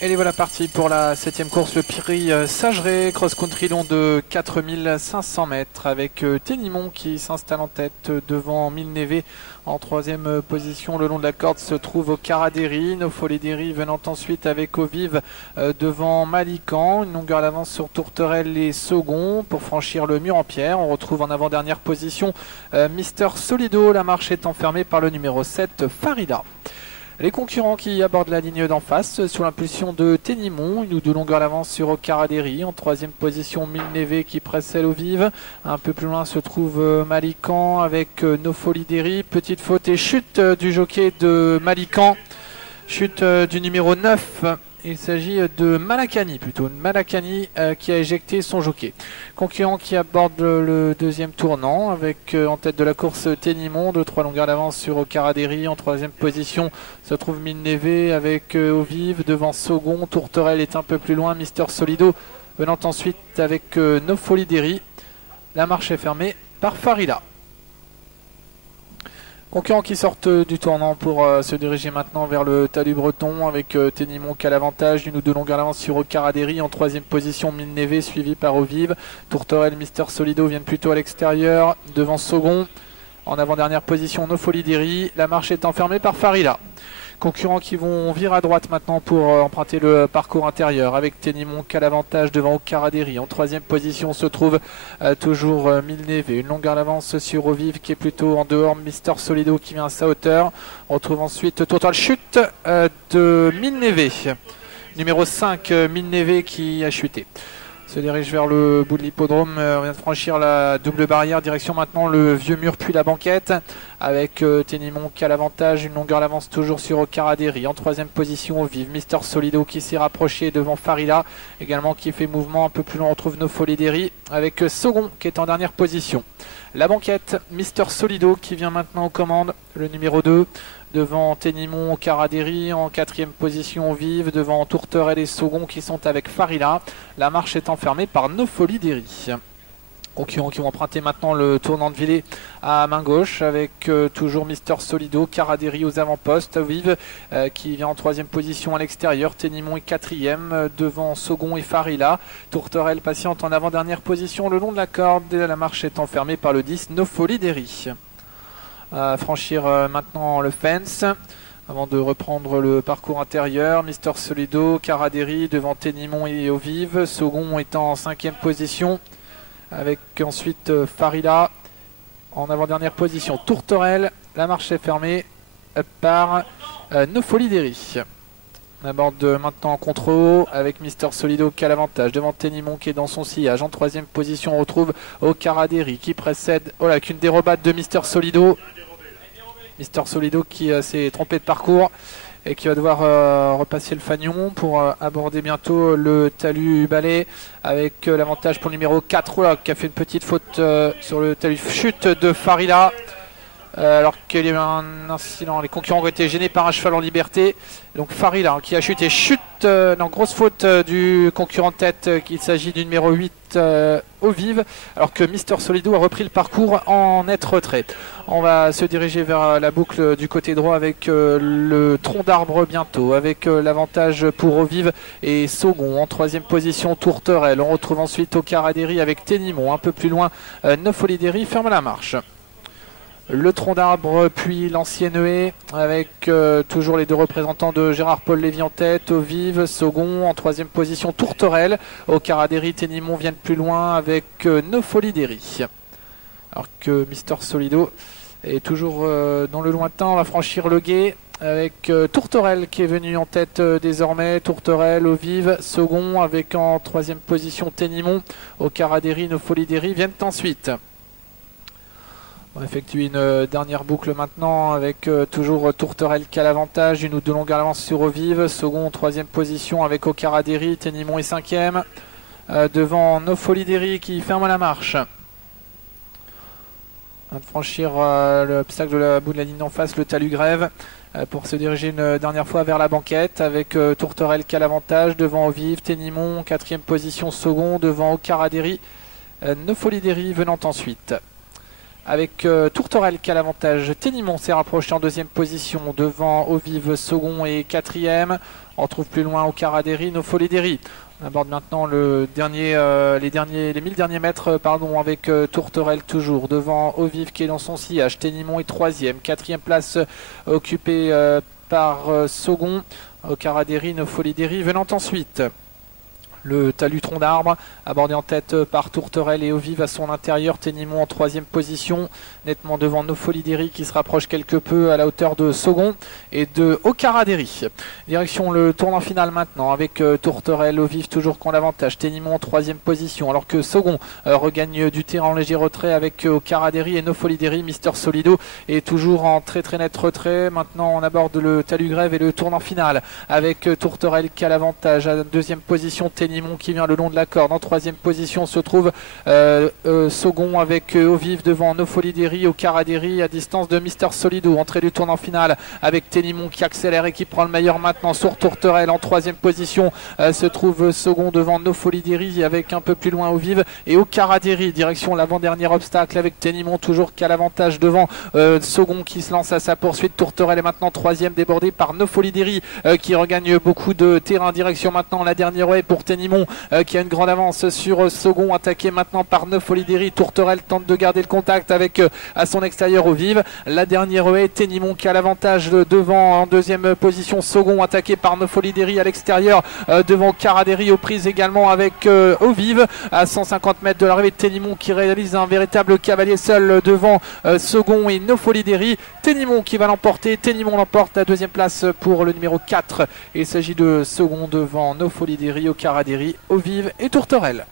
Et les voilà partis pour la 7e course, le Prix Sageret, cross-country long de 4500 mètres avec Ténimont qui s'installe en tête devant Milnevé. En 3e position, le long de la corde se trouve Ocaradéry, Nofoledéry venant ensuite avec Ovive devant Malican. Une longueur d'avance sur Tourterelle et second pour franchir le mur en pierre. On retrouve en avant-dernière position Mister Solido, la marche étant fermée par le numéro 7 Farida. Les concurrents qui abordent la ligne d'en face sous l'impulsion de Ténimont, une ou deux longueurs d'avance sur Ocaradéry. En 3e position, Milnevé qui précède Ovive. Un peu plus loin se trouve Malican avec Nofoledéry. Petite faute et chute du jockey de Malican. Chute du numéro 9. Il s'agit de Malakani plutôt. Malakani qui a éjecté son jockey. Concurrent qui aborde le 2e tournant avec en tête de la course Ténimont, de 3 longueurs d'avance sur Ocaradéry. En 3e position se trouve Milnevé avec Ovive. Devant second, Tourterelle est un peu plus loin. Mister Solido venant ensuite avec Nofoledéry. La marche est fermée par Farida. Concurrents qui sortent du tournant pour se diriger maintenant vers le talus breton avec Ténimont qui a l'avantage, une ou deux longueurs d'avance sur Ocaradéry. En 3e position, Milnevé suivi par Ovive. Tourterelle, Mister Solido viennent plutôt à l'extérieur devant second. En avant-dernière position, Nofoledéry. La marche est enfermée par Farida. Concurrents qui vont virer à droite maintenant pour emprunter le parcours intérieur avec Ténimont qui a l'avantage devant Ocaradéry. En 3e position se trouve toujours Milnevé. Une longueur d'avance sur Ovive qui est plutôt en dehors. Mister Solido qui vient à sa hauteur. On retrouve ensuite Total Chute de Milnevé. Numéro 5, Milnevé qui a chuté. Se dirige vers le bout de l'hippodrome, on vient de franchir la double barrière, direction maintenant le vieux mur puis la banquette avec Ténimont qui a l'avantage, une longueur d'avance toujours sur Ocaradéry. En 3e position, Ovive, Mister Solido qui s'est rapproché devant Farida, également qui fait mouvement un peu plus loin. On retrouve Nofoledéry avec second qui est en dernière position. La banquette, Mister Solido qui vient maintenant aux commandes, le numéro 2. Devant Ténimont, Ocaradéry, en 4e position Ovive, devant Tourterelle et second qui sont avec Farida. La marche est enfermée par Nofoledéry. Concurrents qui vont emprunter maintenant le tournant de Villers à main gauche avec toujours Mister Solido, Ocaradéry aux avant-postes, Ovive qui vient en 3e position à l'extérieur, Ténimont est 4e, devant second et Farida. Tourterelle patiente en avant-dernière position le long de la corde et la marche est enfermée par le 10 Nofoledéry. À franchir maintenant le fence avant de reprendre le parcours intérieur. Mister Solido, Ocaradéry devant Ténimont et Ovive, second étant en 5e position avec ensuite Farida en avant-dernière position. Tourterelle, la marche est fermée par Nofoledéry. On aborde maintenant contre haut avec Mister Solido qui a l'avantage devant Ténimont qui est dans son sillage. En 3e position on retrouve Ocaradéry qui précède, oh là, qu'une dérobade de Mister Solido. Mister Solido qui s'est trompé de parcours et qui va devoir repasser le fanion pour aborder bientôt le talus balai avec l'avantage pour le numéro 4 là, qui a fait une petite faute sur le talus chute de Farida. Alors qu'il y a eu un incident, les concurrents ont été gênés par un cheval en liberté. Donc Farida qui a chuté, grosse faute du concurrent de tête, qu'il s'agit du numéro 8 Ovive, alors que Mister Solido a repris le parcours en net retrait. On va se diriger vers la boucle du côté droit avec le tronc d'arbre bientôt, avec l'avantage pour Ovive et second. En 3e position Tourterelle, on retrouve ensuite Ocaradéry avec Ténimont, un peu plus loin Nofoledéry ferme la marche. Le tronc d'arbre puis l'ancienne haie avec toujours les deux représentants de Gérard Paul Lévy en tête, Ovive, second, en 3e position Tourterelle, Ocaradéry, Ténimont viennent plus loin avec Nofoledéry. Alors que Mister Solido est toujours dans le lointain. On va franchir le gué avec Tourterelle qui est venu en tête désormais. Tourterelle, Ovive, second avec en 3e position Ténimont, Ocaradéry, Nofoledéry viennent ensuite. On va effectuer une dernière boucle maintenant avec toujours Tourterelle qui a l'avantage, une ou deux longueurs d'avance sur Ovive, second, 3e position avec Ocaradéry, Ténimont est 5e, devant Nofoledéry qui ferme la marche. On va franchir l'obstacle de la bout de la ligne d'en face, le talus grève, pour se diriger une dernière fois vers la banquette avec Tourterelle qui a l'avantage, devant Ovive, Ténimont, 4e position, second, devant Ocaradéry, Nofoledéry venant ensuite. avec Tourterelle qui a l'avantage. Ténimont s'est rapproché en deuxième position devant Ovive, second et quatrième. On retrouve plus loin au Caraderi, Nofolideri. On aborde maintenant les 1000 derniers mètres avec Tourterelle toujours devant Ovive qui est dans son sillage. Ténimont est troisième, quatrième place occupée par Saugon. Au Caraderi, Nofolideri venant ensuite. Le talus tronc d'arbre, abordé en tête par Tourterelle et Ovive à son intérieur. Ténimont en troisième position, nettement devant Nofolideri qui se rapproche quelque peu à la hauteur de Saugon et de Ocaraderi. Direction le tournant final maintenant avec Tourterelle, Ovive toujours qui ont l'avantage. Ténimont en troisième position alors que Saugon regagne du terrain en léger retrait avec Ocaraderi et Nofolideri. Mister Solido est toujours en très net retrait. Maintenant on aborde le talus grève et le tournant final avec Tourterelle qui a l'avantage à deuxième position. Ténimont qui vient le long de la corde. En troisième position se trouve Saugon avec Ovive devant Nofolideri, Ocaraderi à distance de Mister Solido. Entrée du tournant final avec Ténimont qui accélère et qui prend le meilleur maintenant sur Tourterelle. En troisième position se trouve Saugon devant Nofolideri avec un peu plus loin Ovive et Ocaraderi. Direction l'avant-dernier obstacle avec Ténimont toujours qui a l'avantage devant Saugon qui se lance à sa poursuite. Tourterelle est maintenant troisième débordé par Nofolideri qui regagne beaucoup de terrain. Direction maintenant la dernière haie pour Ténimont qui a une grande avance sur Saugon, attaqué maintenant par Nofolideri. Tourterelle tente de garder le contact avec à son extérieur Ovive. La dernière haie, Ténimont qui a l'avantage devant en deuxième position. Saugon attaqué par Nofolideri à l'extérieur devant Caraderi aux prises également avec Ovive à 150 mètres de l'arrivée. Ténimont qui réalise un véritable cavalier seul devant Saugon et Nofolideri. Ténimont qui va l'emporter. Ténimont l'emporte la deuxième place pour le numéro 4. Il s'agit de Saugon devant Nofolideri, Ocaraderi, Ovive et Tourterelle.